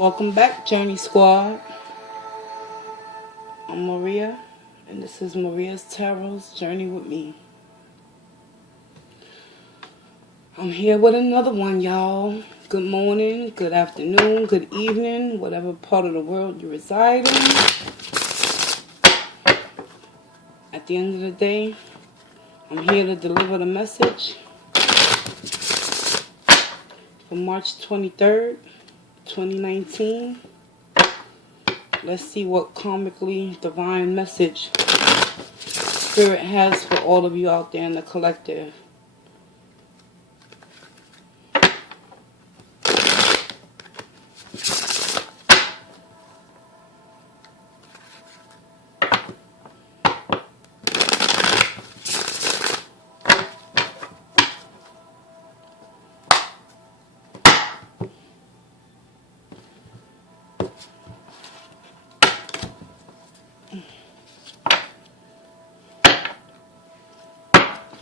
Welcome back, Journey Squad. I'm Maria, and this is Maria's Tarot's Journey with me. I'm here with another one, y'all. Good morning, good afternoon, good evening, whatever part of the world you reside in. At the end of the day, I'm here to deliver the message for March 23rd, 2019. Let's see what karmically divine message Spirit has for all of you out there in the collective.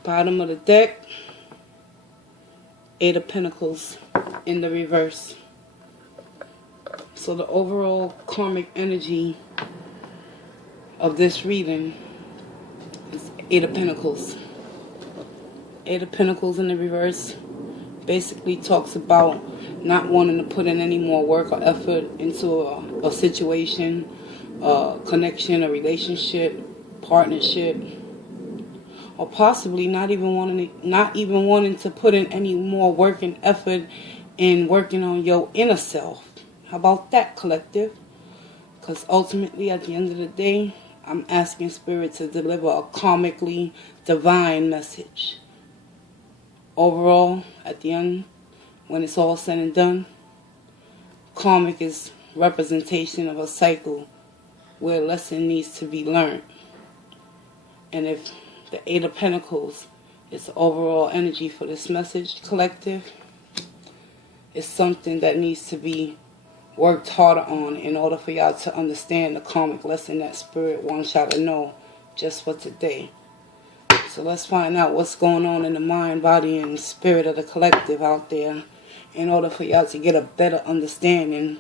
Bottom of the deck, Eight of Pentacles in the reverse. So the overall karmic energy of this reading is Eight of Pentacles. Eight of Pentacles in the reverse basically talks about not wanting to put in any more work or effort into a situation, a connection, a relationship, partnership, or possibly not even wanting to put in any more work and effort in working on your inner self. How about that, collective? Because ultimately, at the end of the day, I'm asking Spirit to deliver a karmically divine message. Overall, at the end, when it's all said and done, karmic is representation of a cycle where a lesson needs to be learned. And if the Eight of Pentacles is the overall energy for this message, collective, it's something that needs to be worked harder on in order for y'all to understand the karmic lesson that Spirit wants y'all to know just for today. So let's find out what's going on in the mind, body, and spirit of the collective out there in order for y'all to get a better understanding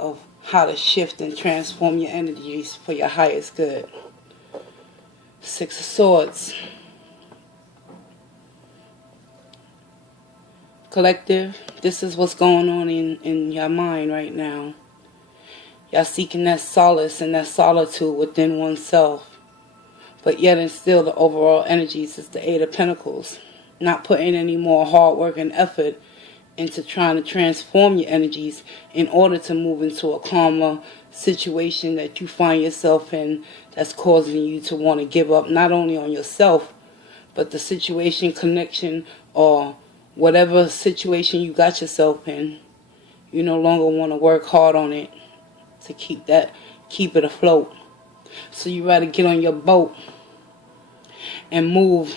of how to shift and transform your energies for your highest good. Six of Swords. Collective, this is what's going on in your mind right now. Y'all seeking that solace and that solitude within oneself. But yet and still the overall energies is the Eight of Pentacles. Not putting any more hard work and effort into trying to transform your energies in order to move into a calmer situation that you find yourself in that's causing you to want to give up not only on yourself, but the situation, connection, or whatever situation you got yourself in. You no longer want to work hard on it to keep it afloat. So you rather get on your boat and move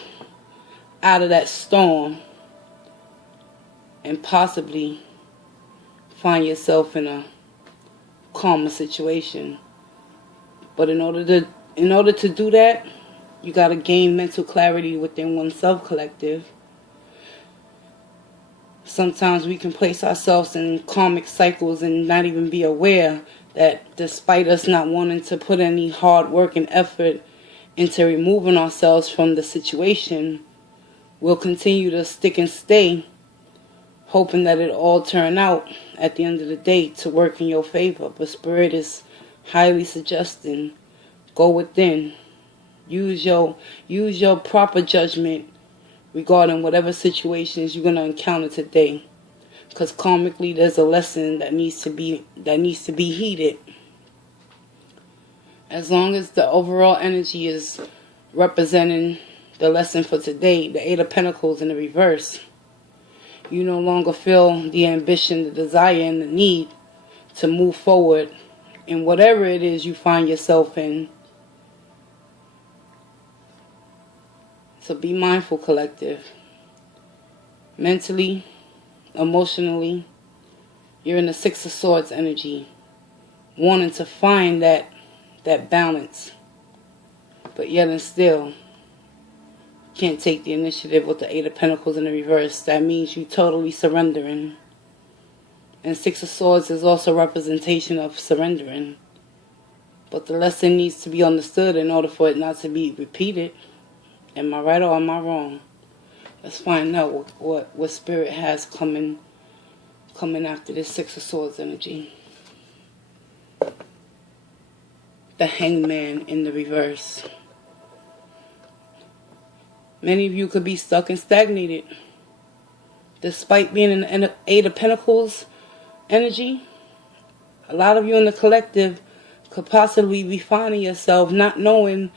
out of that storm and possibly find yourself in a calmer situation. But in order to do that, you got to gain mental clarity within oneself, collective. Sometimes we can place ourselves in karmic cycles and not even be aware that despite us not wanting to put any hard work and effort into removing ourselves from the situation, we'll continue to stick and stay, hoping that it all turn out at the end of the day to work in your favor. But Spirit is highly suggesting, go within. Use your proper judgment regarding whatever situations you're going to encounter today. Because karmically there's a lesson that needs to be heeded. As long as the overall energy is representing the lesson for today, the Eight of Pentacles in the reverse, you no longer feel the ambition, the desire, and the need to move forward in whatever it is you find yourself in. So be mindful, collective. Mentally, emotionally, you're in the Six of Swords energy, wanting to find that balance, but yet and still can't take the initiative with the Eight of Pentacles in the reverse. That means you totally surrendering. And Six of Swords is also a representation of surrendering. But the lesson needs to be understood in order for it not to be repeated. Am I right or am I wrong? Let's find out what Spirit has coming after this Six of Swords energy. The Hangman in the reverse. Many of you could be stuck and stagnated. Despite being in the Eight of Pentacles energy, a lot of you in the collective could possibly be finding yourself not knowing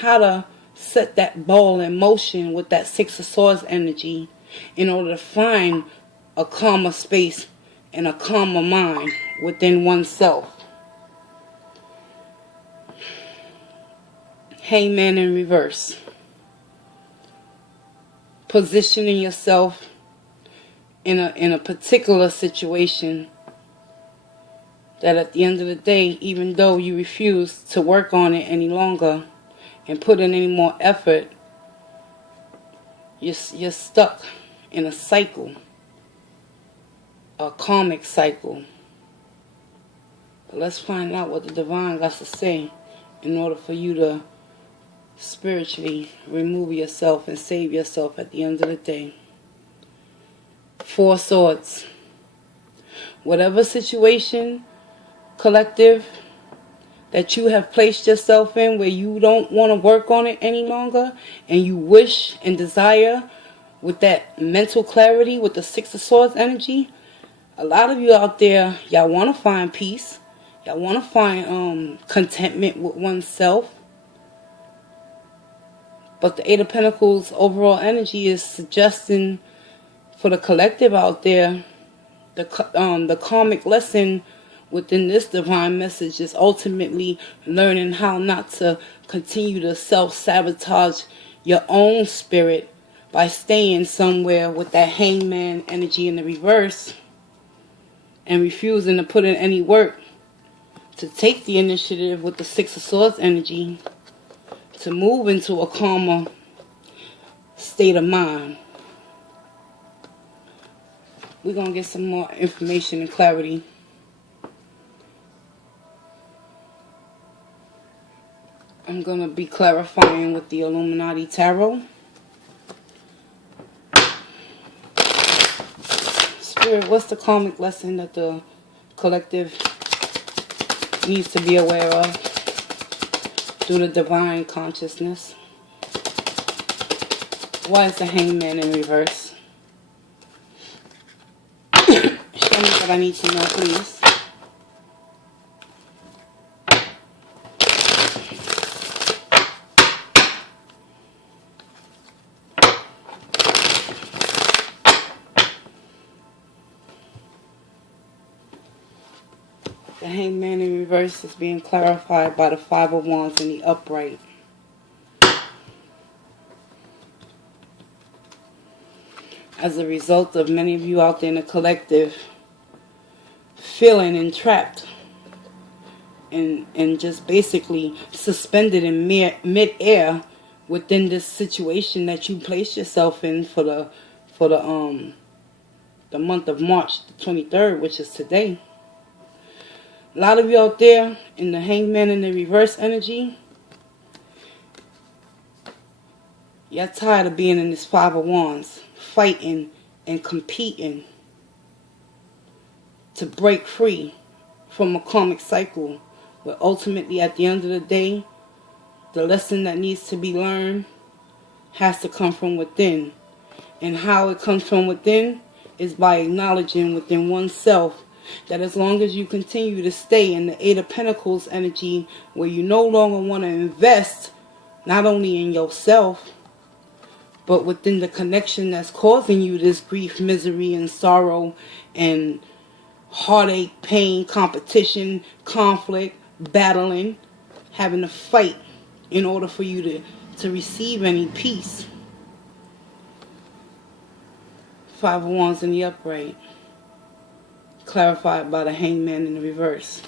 how to set that ball in motion with that Six of Swords energy in order to find a calmer space and a calmer mind within oneself. Hangman in reverse. Positioning yourself in a particular situation that at the end of the day, even though you refuse to work on it any longer and put in any more effort, you're stuck in a cycle, a karmic cycle. But let's find out what the divine got to say in order for you to spiritually remove yourself and save yourself at the end of the day. Four Swords. Whatever situation, collective, that you have placed yourself in where you don't want to work on it any longer and you wish and desire with that mental clarity with the Six of Swords energy, a lot of you out there, y'all want to find peace. Y'all want to find contentment with oneself. But the Eight of Pentacles overall energy is suggesting for the collective out there, the karmic lesson within this divine message is ultimately learning how not to continue to self-sabotage your own spirit by staying somewhere with that Hangman energy in the reverse and refusing to put in any work to take the initiative with the Six of Swords energy to move into a calmer state of mind. We're going to get some more information and clarity. I'm going to be clarifying with the Illuminati Tarot. Spirit, what's the karmic lesson that the collective needs to be aware of through the divine consciousness? Why is the Hangman in reverse? Show me what I need to know, please. The Hangman in reverse is being clarified by the Five of Wands in the upright. As a result of many of you out there in the collective feeling entrapped and just basically suspended in mid-air within this situation that you placed yourself in for the month of March the 23rd, which is today. A lot of you out there in the Hangman in the reverse energy, you're tired of being in this Five of Wands, fighting and competing to break free from a karmic cycle, where ultimately at the end of the day, the lesson that needs to be learned has to come from within. And how it comes from within is by acknowledging within oneself that as long as you continue to stay in the Eight of Pentacles energy, where you no longer want to invest not only in yourself, but within the connection that's causing you this grief, misery, and sorrow, and heartache, pain, competition, conflict, battling, having to fight in order for you to receive any peace. Five of Wands in the upright, clarified by the Hangman in the reverse.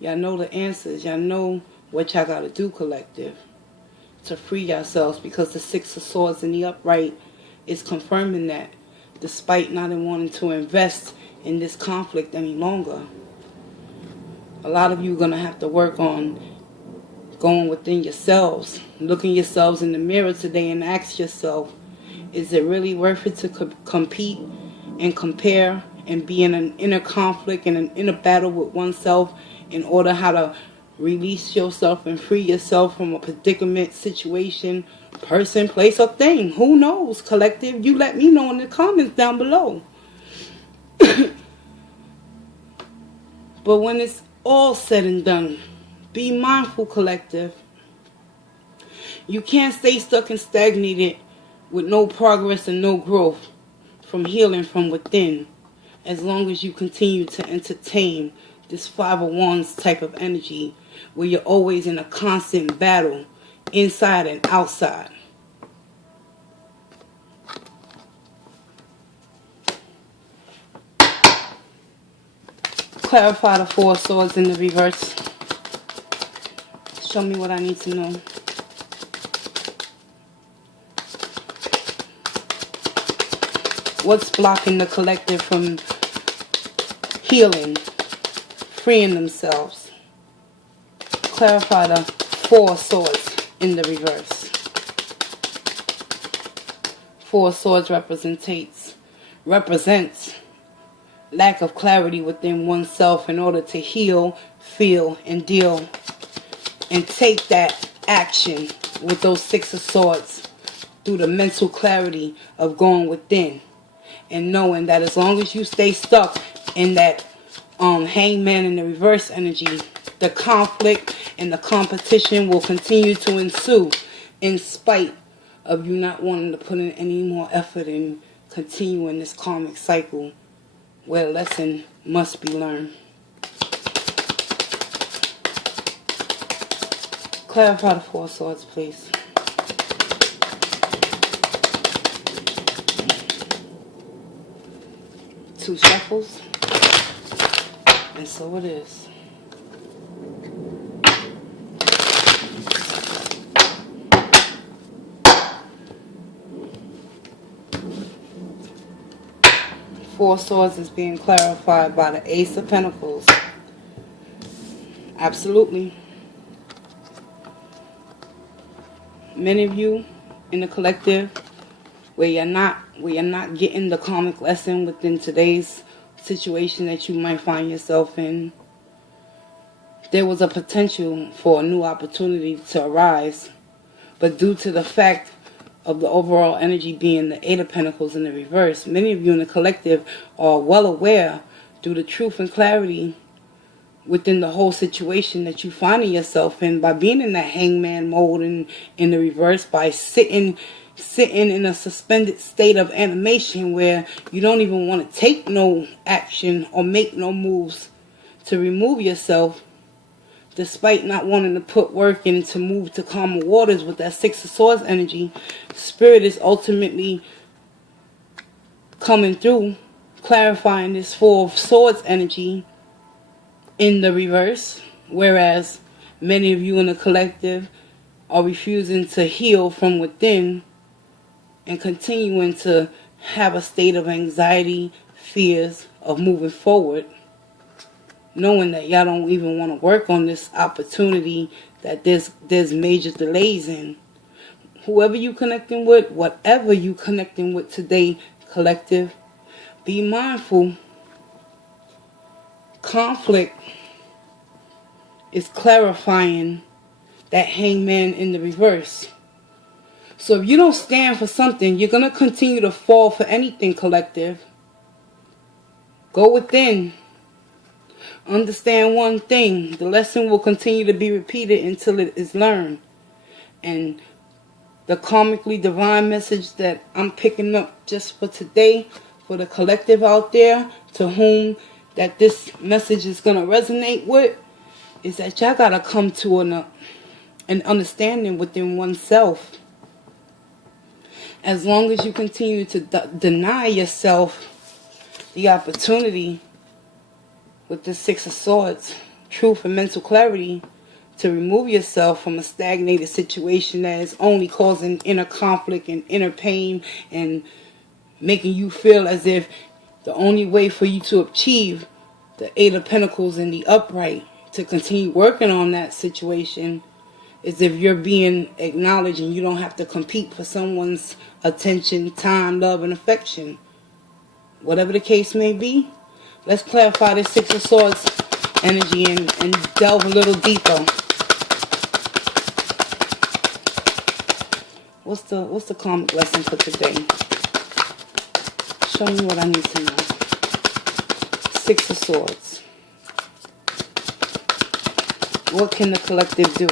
Y'all know the answers. Y'all know what y'all got to do, collective, to free yourselves, because the Six of Swords in the upright is confirming that despite not wanting to invest in this conflict any longer. A lot of you are going to have to work on going within yourselves, looking yourselves in the mirror today and ask yourself, is it really worth it to compete and compare and be in an inner conflict and an inner battle with oneself in order how to release yourself and free yourself from a predicament, situation, person, place, or thing? Who knows, collective? You let me know in the comments down below. But when it's all said and done, be mindful, collective. You can't stay stuck and stagnated with no progress and no growth from healing from within, as long as you continue to entertain this 5 of Wands type of energy where you're always in a constant battle inside and outside. Clarify the 4 of Swords in the reverse. Show me what I need to know. What's blocking the collective from healing, freeing themselves? Clarify the 4 of Swords in the reverse. 4 of Swords represents lack of clarity within oneself in order to heal, feel, and deal and take that action with those 6 of Swords through the mental clarity of going within and knowing that as long as you stay stuck in that hangman in the reverse energy, the conflict and the competition will continue to ensue in spite of you not wanting to put in any more effort in continuing this karmic cycle where a lesson must be learned. Clarify the 4 of Swords, please. Two shuffles, and so it is. Four of Swords is being clarified by the Ace of Pentacles. Absolutely. Many of you in the collective where you're not getting the karmic lesson within today's situation that you might find yourself in. There was a potential for a new opportunity to arise, but due to the fact of the overall energy being the 8 of Pentacles in the reverse, many of you in the collective are well aware through the truth and clarity within the whole situation that you finding yourself in by being in that hangman mode and in the reverse, by sitting in a suspended state of animation where you don't even want to take no action or make no moves to remove yourself, despite not wanting to put work in to move to calmer waters with that 6 of Swords energy. Spirit is ultimately coming through, clarifying this 4 of Swords energy in the reverse, whereas many of you in the collective are refusing to heal from within and continuing to have a state of anxiety, fears of moving forward, knowing that y'all don't even want to work on this opportunity that there's major delays in. Whoever you connecting with, whatever you connecting with today, collective, be mindful. Conflict is clarifying that hangman in the reverse. So if you don't stand for something, you're going to continue to fall for anything, collective. Go within. Understand one thing. The lesson will continue to be repeated until it is learned. And the karmically divine message that I'm picking up just for today, for the collective out there, to whom that this message is going to resonate with, is that y'all got to come to an understanding within oneself. As long as you continue to deny yourself the opportunity with the 6 of Swords, truth and mental clarity, to remove yourself from a stagnated situation that is only causing inner conflict and inner pain and making you feel as if the only way for you to achieve the Eight of Pentacles in the upright, to continue working on that situation, is if you're being acknowledged and you don't have to compete for someone's attention, time, love, and affection. Whatever the case may be, let's clarify this Six of Swords energy and delve a little deeper. What's the karmic lesson for today? Show me what I need to know. Six of Swords. What can the collective do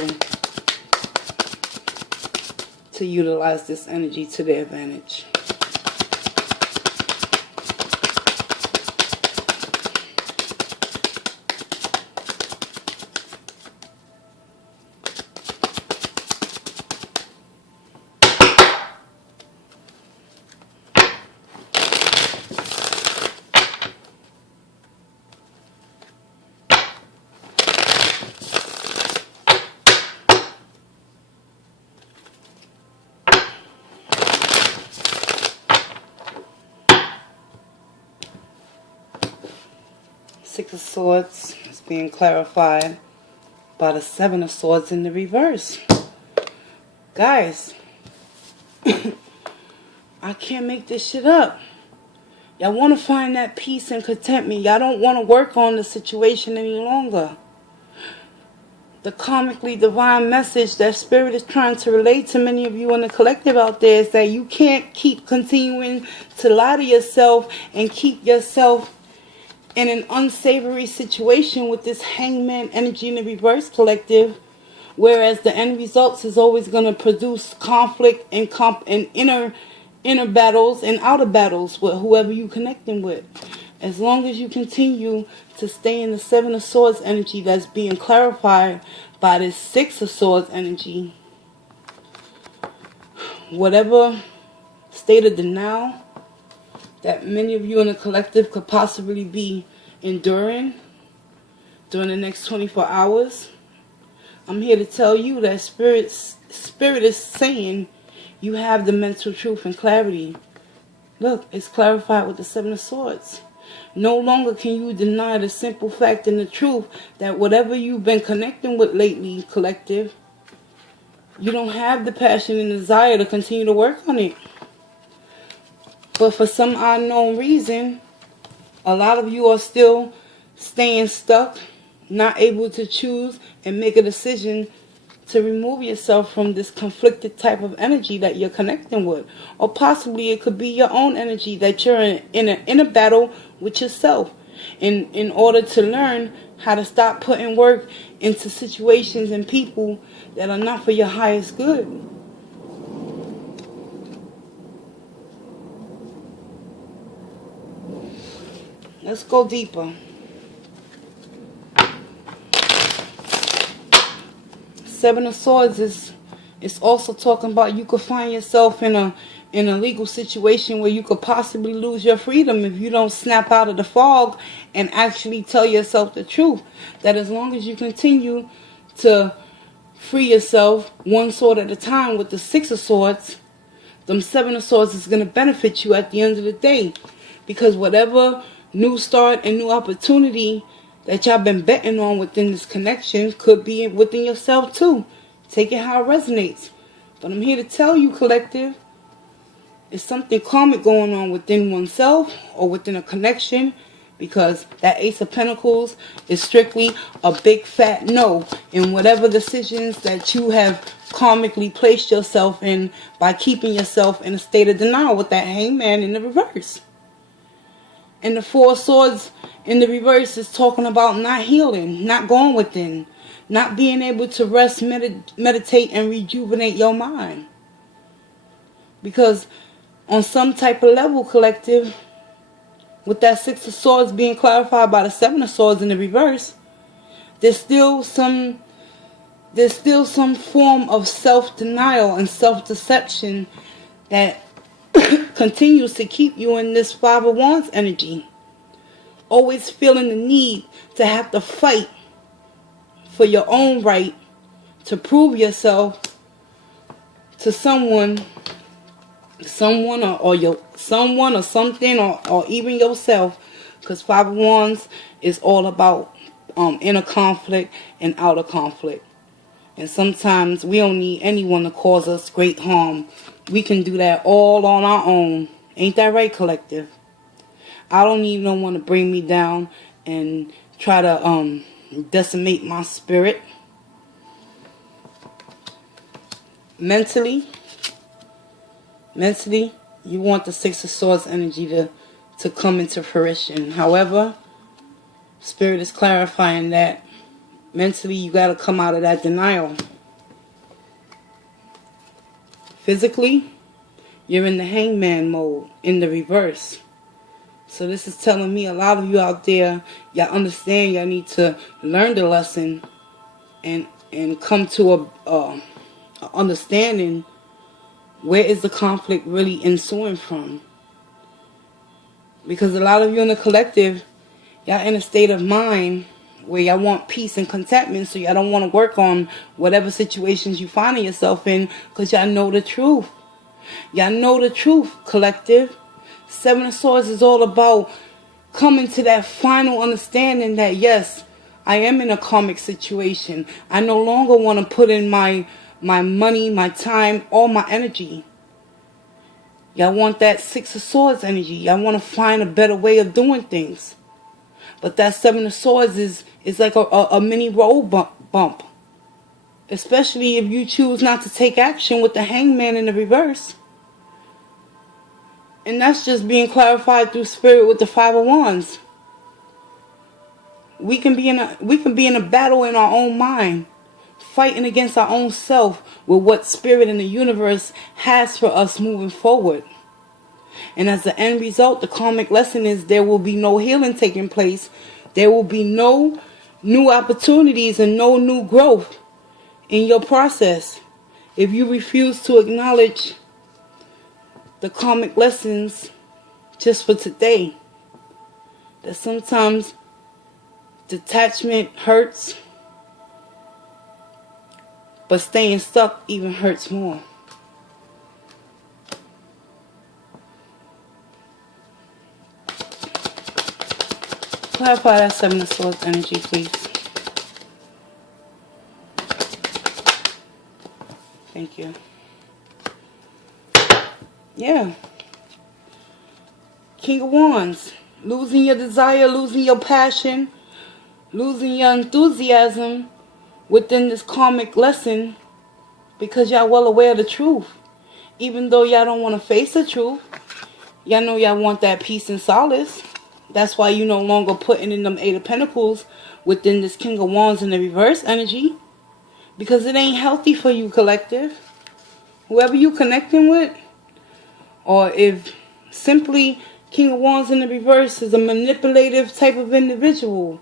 to utilize this energy to their advantage? Six of Swords is being clarified by the Seven of Swords in the reverse. Guys, I can't make this shit up. Y'all want to find that peace and contentment. Y'all don't want to work on the situation any longer. The karmically divine message that Spirit is trying to relate to many of you in the collective out there is that you can't keep continuing to lie to yourself and keep yourself in an unsavory situation with this Hangman energy in the reverse, collective, whereas the end results is always going to produce conflict and inner battles and outer battles with whoever you connecting with. As long as you continue to stay in the Seven of Swords energy that's being clarified by this Six of Swords energy, whatever state of denial that many of you in the collective could possibly be enduring during the next 24 hours, I'm here to tell you that Spirit is saying you have the mental truth and clarity. Look, it's clarified with the Seven of Swords. No longer can you deny the simple fact and the truth that whatever you've been connecting with lately, collective, you don't have the passion and desire to continue to work on it. But for some unknown reason, a lot of you are still staying stuck, not able to choose and make a decision to remove yourself from this conflicted type of energy that you're connecting with. Or possibly it could be your own energy that you're in a battle with yourself in order to learn how to stop putting work into situations and people that are not for your highest good. Let's go deeper. Seven of Swords is also talking about you could find yourself in a legal situation where you could possibly lose your freedom if you don't snap out of the fog and actually tell yourself the truth. That as long as you continue to free yourself one sword at a time with the Six of Swords, them Seven of Swords is going to benefit you at the end of the day. Because whatever new start and new opportunity that y'all been betting on within this connection could be within yourself too. Take it how it resonates. But I'm here to tell you, collective, it's something karmic going on within oneself or within a connection, because that Ace of Pentacles is strictly a big fat no in whatever decisions that you have karmically placed yourself in by keeping yourself in a state of denial with that Hangman in the reverse. And the Four of Swords in the reverse is talking about not healing, not going within, not being able to rest, meditate, and rejuvenate your mind. Because on some type of level, collective, with that Six of Swords being clarified by the Seven of Swords in the reverse, there's still some form of self-denial and self-deception that continues to keep you in this Five of Wands energy. Always feeling the need to have to fight for your own right, to prove yourself to someone someone or something or even yourself, because Five of Wands is all about inner conflict and outer conflict. And sometimes we don't need anyone to cause us great harm. We can do that all on our own. Ain't that right, collective? I don't need no one to bring me down and try to decimate my spirit. Mentally, you want the Six of Swords energy to come into fruition. However, Spirit is clarifying that mentally you got to come out of that denial. Physically, you're in the Hangman mode, in the reverse. So this is telling me a lot of you out there, y'all understand y'all need to learn the lesson and come to a understanding. Where is the conflict really ensuing from? Because a lot of you in the collective, y'all in a state of mind where y'all want peace and contentment, so y'all don't want to work on whatever situations you find yourself in, because y'all know the truth. Y'all know the truth, collective. Seven of Swords is all about coming to that final understanding that, yes, I am in a karmic situation. I no longer want to put in my money, my time, all my energy. Y'all want that Six of Swords energy. Y'all want to find a better way of doing things. But that Seven of Swords is like a mini road bump. Especially if you choose not to take action with the Hangman in the reverse. And that's just being clarified through Spirit with the Five of Wands. We can be in a battle in our own mind, fighting against our own self with what Spirit in the universe has for us moving forward. And as the end result, the karmic lesson is there will be no healing taking place. There will be no new opportunities and no new growth in your process if you refuse to acknowledge the karmic lessons just for today. That sometimes detachment hurts, but staying stuck even hurts more. Clarify that Seven of Swords energy, please. Thank you. Yeah. King of Wands. Losing your desire, losing your passion, losing your enthusiasm within this karmic lesson because y'all well aware of the truth. Even though y'all don't want to face the truth, y'all know y'all want that peace and solace. That's why you no longer putting in them Eight of Pentacles within this King of Wands in the reverse energy. Because it ain't healthy for you, collective. Whoever you connecting with, or if simply King of Wands in the reverse is a manipulative type of individual.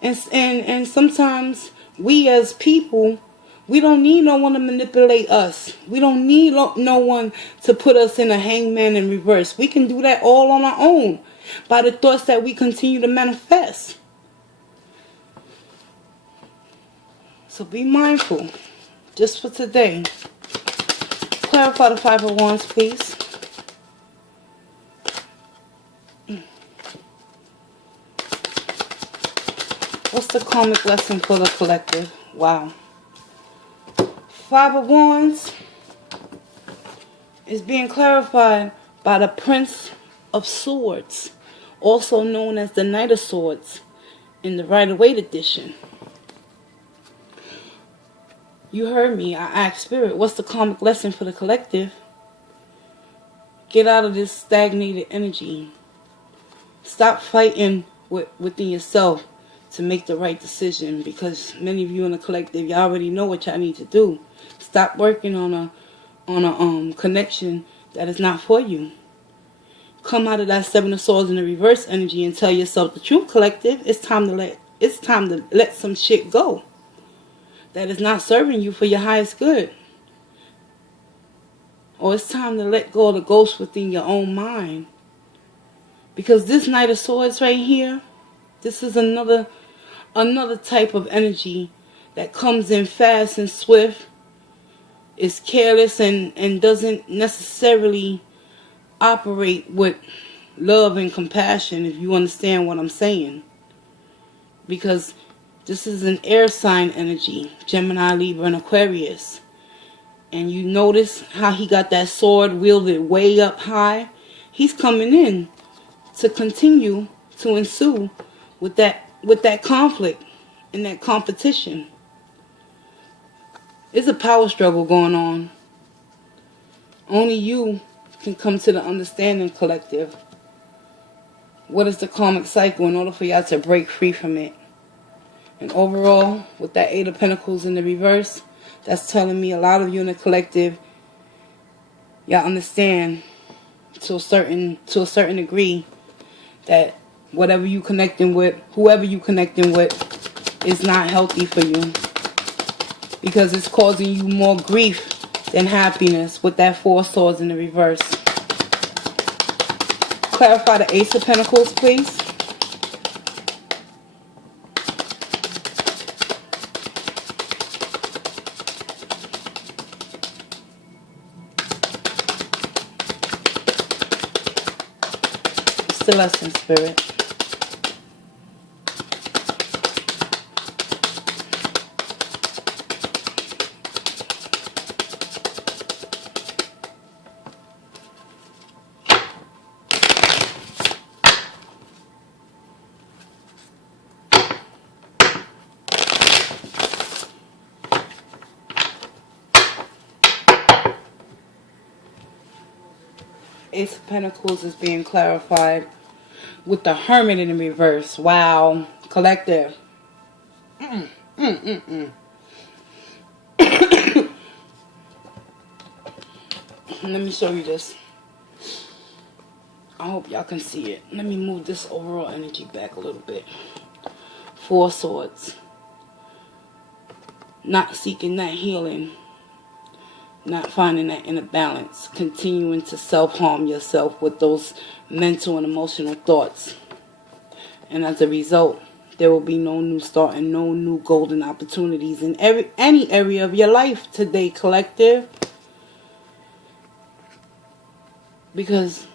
And sometimes we as people, we don't need no one to manipulate us. We don't need no one to put us in a hangman in reverse. We can do that all on our own by the thoughts that we continue to manifest. So be mindful. Just for today. Clarify the Five of Wands, please. What's the karmic lesson for the collective? Wow. Five of Wands is being clarified by the Prince of Swords, also known as the Knight of Swords in the Rider-Waite edition. You heard me. I asked Spirit, what's the karmic lesson for the collective? Get out of this stagnated energy. Stop fighting within yourself to make the right decision, because many of you in the collective, you already know what y'all need to do. Stop working on a connection that is not for you. Come out of that Seven of Swords in the reverse energy and tell yourself the truth, collective. It's time to let some shit go that is not serving you for your highest good. Or it's time to let go of the ghost within your own mind. Because this Knight of Swords right here, this is another type of energy that comes in fast and swift. is careless and doesn't necessarily operate with love and compassion, if you understand what I'm saying. Because this is an air sign energy, Gemini, Libra, and Aquarius. And you notice how he got that sword wielded way up high? He's coming in to continue to ensue with that conflict and that competition. There's a power struggle going on. Only you can come to the understanding, collective. What is the karmic cycle in order for y'all to break free from it? And overall, with that Eight of Pentacles in the reverse, that's telling me a lot of you in the collective, y'all understand to a certain degree that whatever you connecting with, whoever you connecting with, is not healthy for you. Because it's causing you more grief than happiness with that Four of Swords in the reverse. Clarify the Ace of Pentacles, please. It's the lesson, Spirit. Ace of Pentacles is being clarified with the Hermit in the reverse. Wow. Collective. Let me show you this. I hope y'all can see it. Let me move this overall energy back a little bit. Four of Swords. Not seeking that healing. Not finding that inner balance. Continuing to self-harm yourself with those mental and emotional thoughts. And as a result, there will be no new start and no new golden opportunities in any area of your life today, collective. Because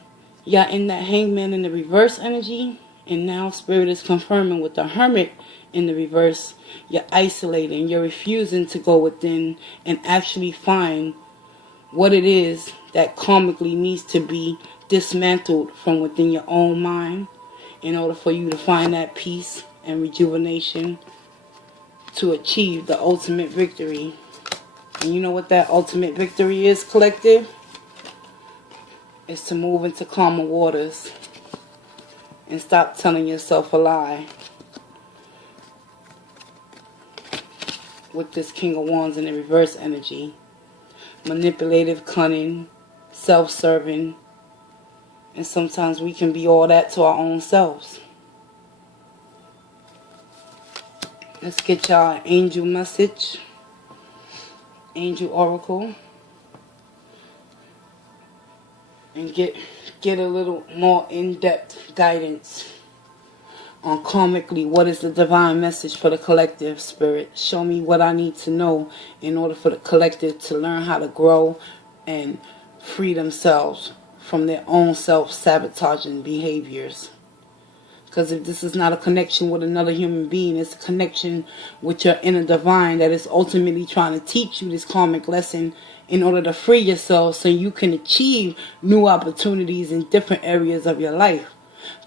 you're in that Hangman in the reverse energy. And now Spirit is confirming with the Hermit in the reverse. You're isolating. You're refusing to go within and actually find what it is that karmically needs to be dismantled from within your own mind in order for you to find that peace and rejuvenation to achieve the ultimate victory. And you know what that ultimate victory is, collective? It's to move into calmer waters and stop telling yourself a lie. With this King of Wands in the reverse energy. Manipulative, cunning, self-serving, and sometimes we can be all that to our own selves. Let's get y'all an angel message, angel oracle, and get a little more in-depth guidance on karmically, what is the divine message for the collective, Spirit? Show me what I need to know in order for the collective to learn how to grow and free themselves from their own self-sabotaging behaviors. Because if this is not a connection with another human being, it's a connection with your inner divine that is ultimately trying to teach you this karmic lesson in order to free yourself so you can achieve new opportunities in different areas of your life.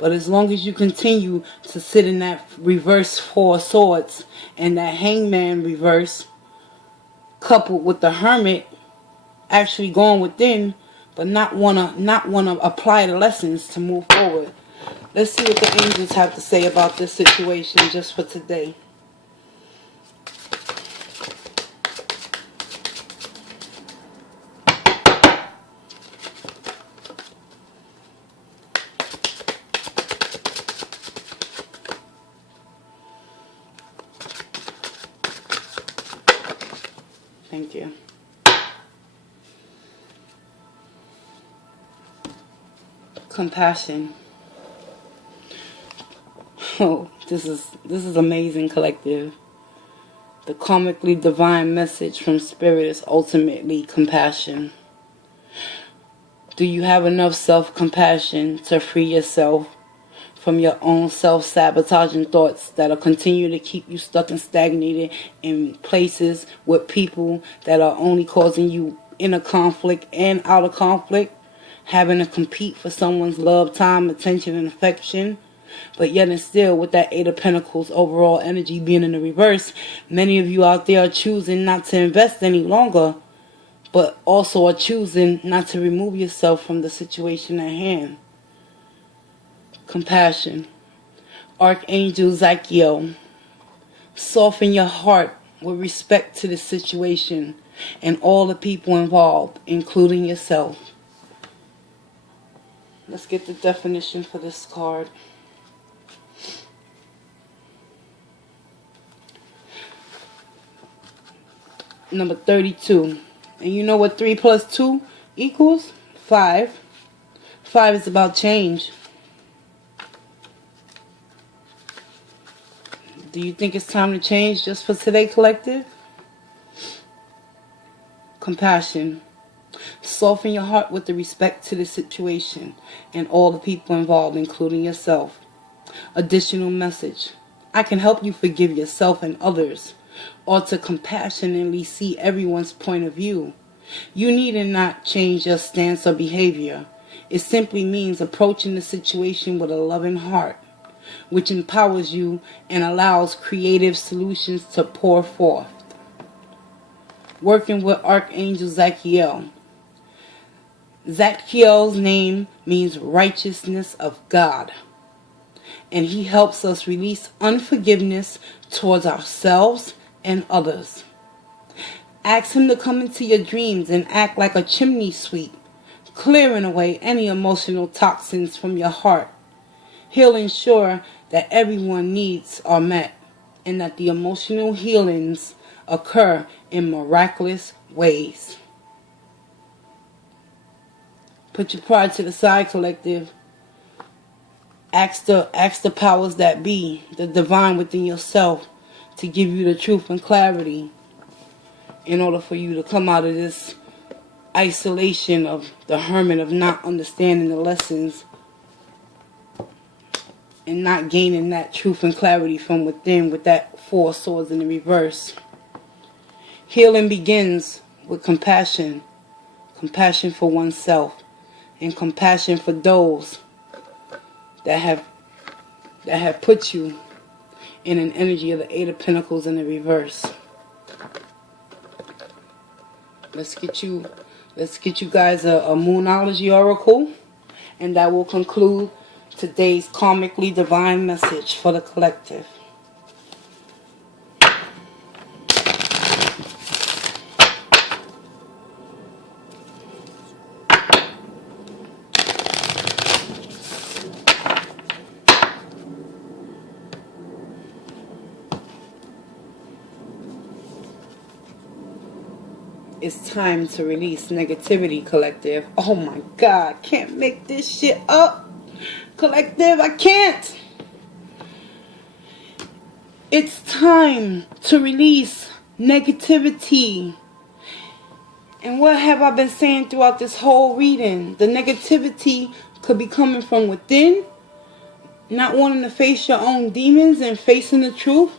But as long as you continue to sit in that reverse Four of Swords and that Hangman reverse, coupled with the Hermit actually going within, but not wanna apply the lessons to move forward. Let's see what the angels have to say about this situation just for today. Thank you. Compassion. Oh, this is amazing, collective. The karmically divine message from Spirit is ultimately compassion. Do you have enough self-compassion to free yourself from your own self-sabotaging thoughts that'll continue to keep you stuck and stagnated in places with people that are only causing you inner conflict and outer conflict, having to compete for someone's love, time, attention, and affection? But yet and still, with that Eight of Pentacles overall energy being in the reverse, many of you out there are choosing not to invest any longer, but also are choosing not to remove yourself from the situation at hand. Compassion. Archangel Zachiel, soften your heart with respect to the situation and all the people involved, including yourself. Let's get the definition for this card. Number 32. And you know what 3 plus 2 equals? 5. 5 is about change. Do you think it's time to change just for today, collective? Compassion. Soften your heart with the respect to the situation and all the people involved, including yourself. Additional message. I can help you forgive yourself and others, or to compassionately see everyone's point of view. You need to not change your stance or behavior. It simply means approaching the situation with a loving heart, which empowers you and allows creative solutions to pour forth. Working with Archangel Zachiel. Zachiel's name means righteousness of God, and he helps us release unforgiveness towards ourselves and others. Ask him to come into your dreams and act like a chimney sweep, clearing away any emotional toxins from your heart. He'll ensure that everyone's needs are met and that the emotional healings occur in miraculous ways. Put your pride to the side, collective. Ask the powers that be, the divine within yourself, to give you the truth and clarity in order for you to come out of this isolation of the hermit, of not understanding the lessons and not gaining that truth and clarity from within with that 4 swords in the reverse. Healing begins with compassion. Compassion for oneself and compassion for those that have put you in an energy of the Eight of Pentacles in the reverse. Let's get you guys a Moonology oracle, and that will conclude today's karmically divine message for the collective. It's time to release negativity, collective. Oh my God, can't make this shit up. Collective, I can't. It's time to release negativity. And what have I been saying throughout this whole reading? The negativity could be coming from within, not wanting to face your own demons and facing the truth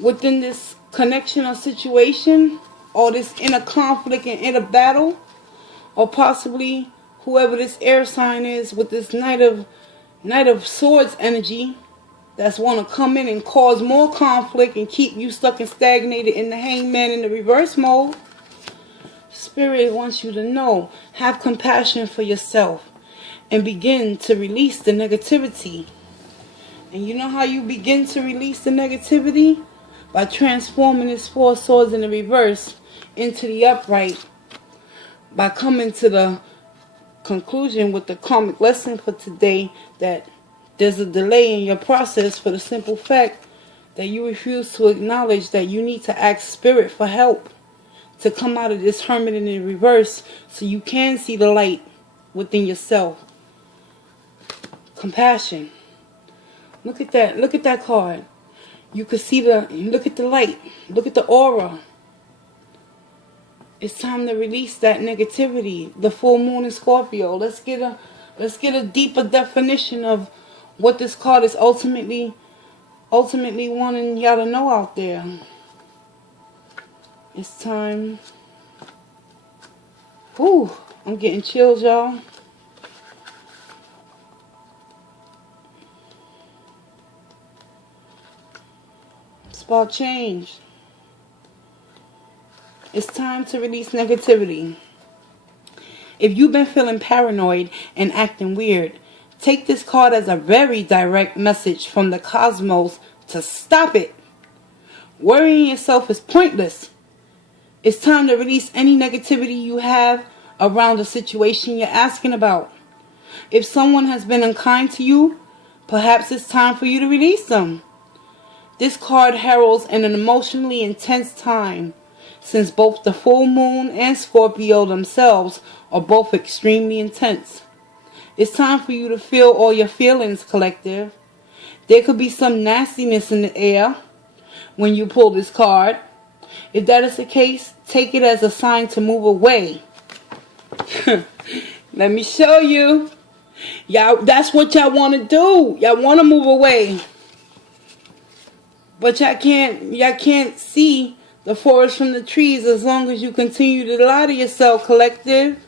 within this connection or situation, or this inner conflict and inner battle, or possibly whoever this air sign is with this Knight of Swords energy that's want to come in and cause more conflict and keep you stuck and stagnated in the Hangman in the reverse mode. Spirit wants you to know, have compassion for yourself and begin to release the negativity. And you know how you begin to release the negativity? By transforming this 4 swords in the reverse into the upright, by coming to the conclusion with the karmic lesson for today that there's a delay in your process for the simple fact that you refuse to acknowledge that you need to ask Spirit for help to come out of this hermit in the reverse so you can see the light within yourself. Compassion. Look at that card. You could see look at the light. Look at the aura. It's time to release that negativity. The full moon in Scorpio. Let's get a deeper definition of what this card is ultimately wanting y'all to know out there. It's time. Whew, I'm getting chills, y'all. It's about change. It's time to release negativity. If you've been feeling paranoid and acting weird, take this card as a very direct message from the cosmos to stop it. Worrying yourself is pointless. It's time to release any negativity you have around the situation you're asking about. If someone has been unkind to you, perhaps it's time for you to release them. This card heralds an emotionally intense time, since both the full moon and Scorpio themselves are both extremely intense. It's time for you to feel all your feelings, collective. There could be some nastiness in the air when you pull this card. If that is the case, take it as a sign to move away. Let me show you. Y'all, that's what y'all want to do. Y'all want to move away. But y'all can't see the forest from the trees as long as you continue to lie to yourself, collective.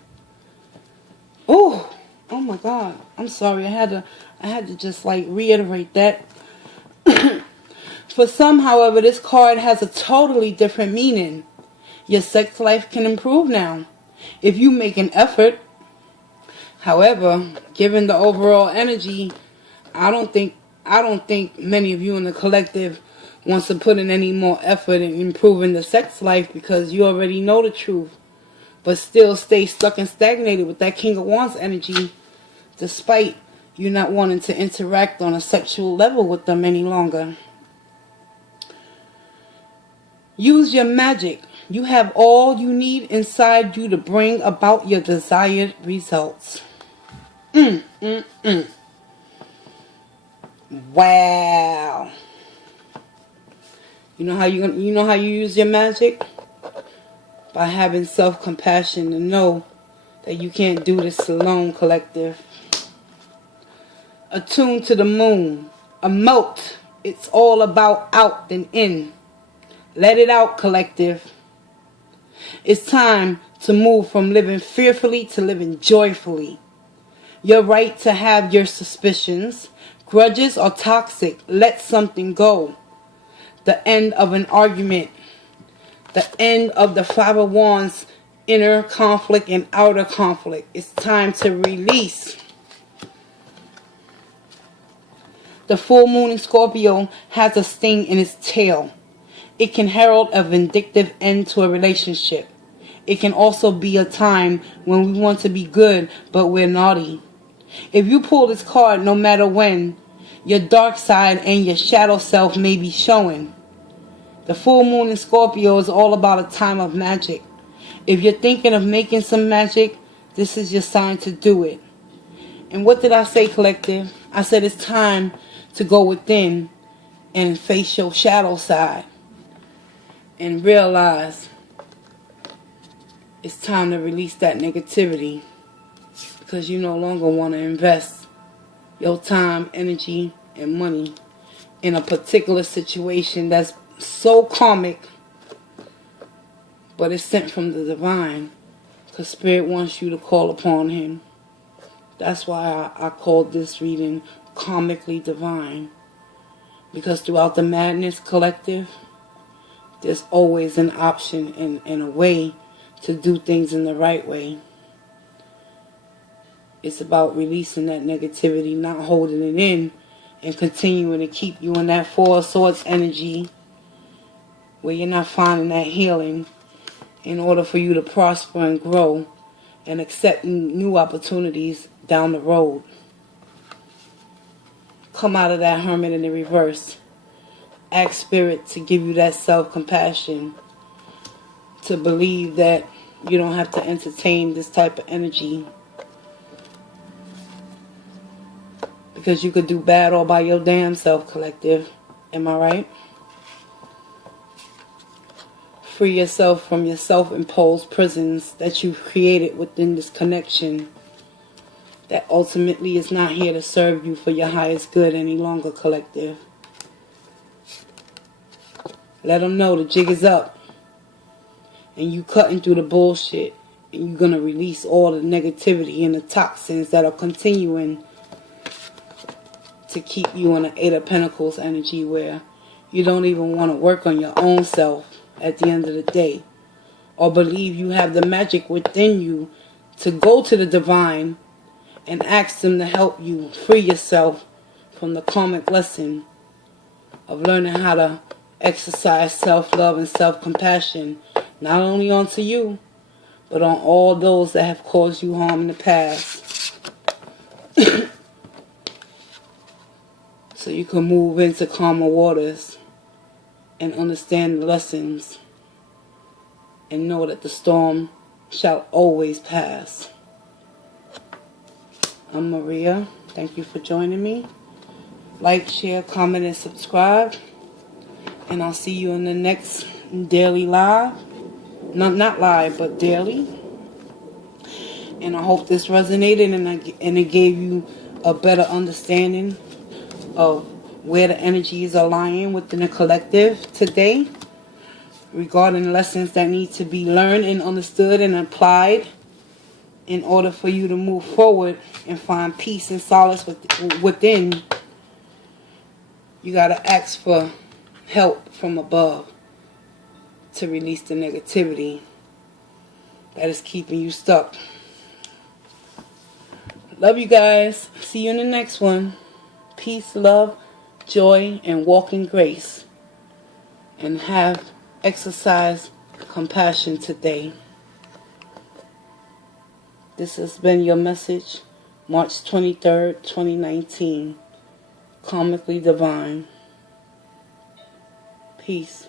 Oh my God. I'm sorry. I had to just like reiterate that. For some, however, this card has a totally different meaning. Your sex life can improve now if you make an effort. However, given the overall energy, I don't think many of you in the collective wants to put in any more effort in improving the sex life, because you already know the truth, but still stay stuck and stagnated with that King of Wands energy, despite you not wanting to interact on a sexual level with them any longer. Use your magic. You have all you need inside you to bring about your desired results. Wow. You know how you use your magic? By having self-compassion to know that you can't do this alone, collective. Attuned to the moon. Emote. It's all about out than in. Let it out, collective. It's time to move from living fearfully to living joyfully. Your right to have your suspicions. Grudges are toxic. Let something go. The end of an argument. The end of the Five of Wands inner conflict and outer conflict. It's time to release. The full moon in Scorpio has a sting in its tail. It can herald a vindictive end to a relationship. It can also be a time when we want to be good, but we're naughty. If you pull this card, no matter when, your dark side and your shadow self may be showing. The full moon in Scorpio is all about a time of magic. If you're thinking of making some magic, this is your sign to do it. And what did I say, collective? I said it's time to go within and face your shadow side. And realize it's time to release that negativity, because you no longer want to invest your time, energy, and money in a particular situation that's so karmic, but it's sent from the divine, because Spirit wants you to call upon Him. That's why I called this reading Karmically Divine, because throughout the madness, collective, there's always an option and a way to do things in the right way. It's about releasing that negativity, not holding it in, and continuing to keep you in that Four of Swords energy where you're not finding that healing, in order for you to prosper and grow and accept new opportunities down the road. Come out of that Hermit in the reverse. Ask Spirit to give you that self-compassion, to believe that you don't have to entertain this type of energy, because you could do bad all by your damn self, collective. Am I right? free yourself from your self-imposed prisons that you've created within this connection that ultimately is not here to serve you for your highest good any longer, collective. Let them know the jig is up and you cutting through the bullshit, and you're going to release all the negativity and the toxins that are continuing to keep you in the Eight of Pentacles energy, where you don't even want to work on your own self at the end of the day, or believe you have the magic within you to go to the divine and ask them to help you free yourself from the karmic lesson of learning how to exercise self-love and self-compassion, not only onto you, but on all those that have caused you harm in the past. So you can move into calmer waters and understand the lessons and know that the storm shall always pass. I'm Maria. Thank you for joining me. Like, share, comment, and subscribe. And I'll see you in the next daily live. Not live, but daily. And I hope this resonated and it gave you a better understanding of where the energies are lying within the collective today, regarding lessons that need to be learned and understood and applied in order for you to move forward and find peace and solace within. You got to ask for help from above to release the negativity that is keeping you stuck. Love you guys. See you in the next one. Peace, love, joy, and walk in grace. And exercise compassion today. This has been your message, March 23rd, 2019. Karmically Divine. Peace.